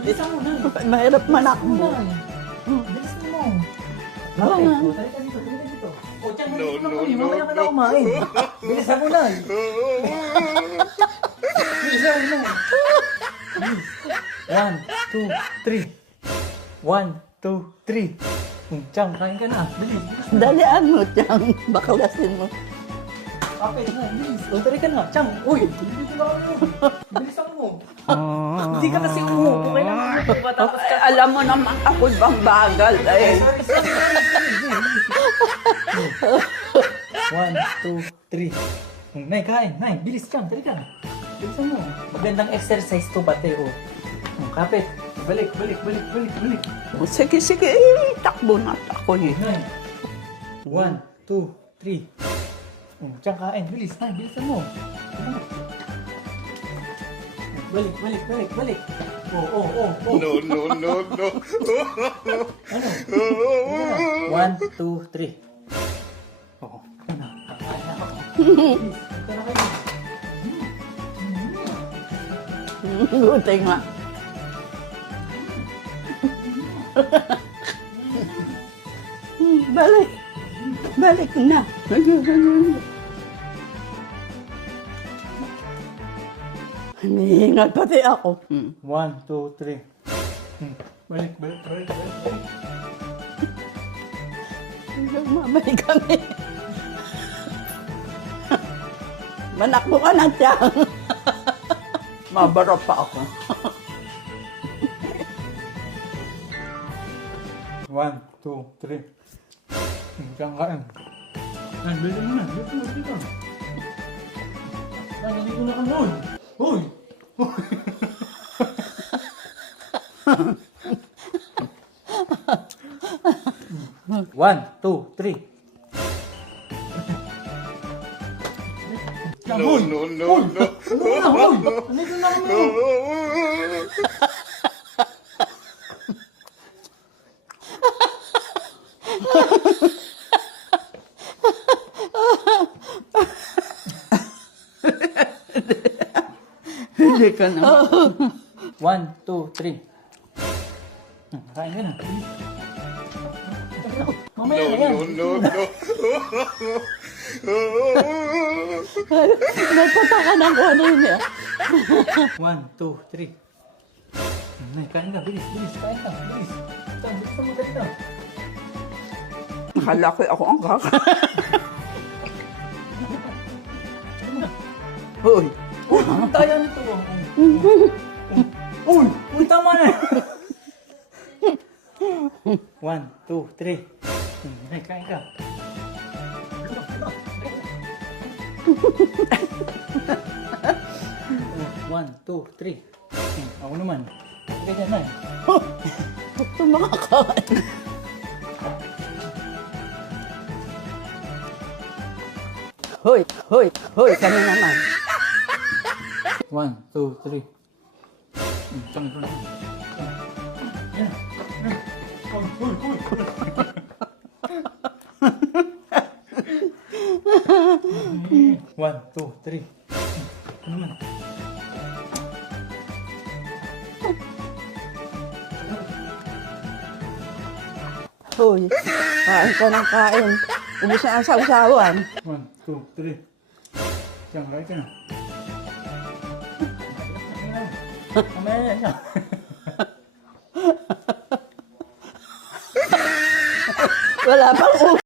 Bilisan mo na. Mahirap manakbo. Bilisan mo. Oo Okay, nga. o, talika dito, talika dito. O, tiyan, bilisan mo na. Mamaya ka na kumain. Bilisan mo na. Bilisan mo na. One, two, three. 1, 2, 3. Tiyan, kain ka na. Bilis, bilis. Dalian mo, Tiyang. Baklasin mo. Kapit na, bilis. O, talika na. Tiyan, uy, bilis na kami. Bilisan mo. Hindi ka kasi umupo. Kailangan mo pa tapos ka. Alam mo naman ako bang bagal eh. Sorry, sorry. 1, 2, 3. Nay, kain. Nay, bilis ka. Talika na. Bilisan mo. Magandang exercise to, bate. O, kapit. Balik, balik, balik, balik, balik. Sige, sige. Eh, takbo na ako eh. Nay. 1, 2, 3. Diyan kain. Bilis. Nay, bilisan mo. Balik, balik, balik, balik. Oh. No, no, no, no. Ano? 1, 2, 3. Oo. Ano? Kakain na ako. Bilis. Ito na kayo. Buti nga. Balik. Balik na. Hinihingal pati ako. 1, 2, 3. Balik, balik, balik, balik, balik. Mamay kami. Manakbo ka na, Tiyang. Mabaro pa ako. 1, 2, 3. Diyan kain. Ay, bilhin mo na. Bilhin mo, dito. Ay, nandito na kami. Uy! One, two, three. No, no, no, no. Nandito na kami. Hindi ka na. 1, 2, 3. Kain ka na. Mamaya na yan. No, no, no. Nagpataka ng ano niya. 1, 2, 3. Nay, kain ka. Bilis, bilis. Kain ka. Bilis. Bilis mo dito. Akala ko ako ang kaka. Hoy. Uy, tayo nito. Uy, uy, tama na. 1, 2, 3. Nay, kain ka. 1, 2, 3. Ako naman. Ganyan na. Ito makakain. Hoy, hoy, hoy, kami naman. 1, 2, 3. Tama ito na. Yan. Uy, uy, uy. 1, 2, 3. Ano naman? Hoy, kain ka ng kain. Ubus na ang sausawan. 1, 2, 3. Diyan, kain ka na. Mamaya na siya. Wala pang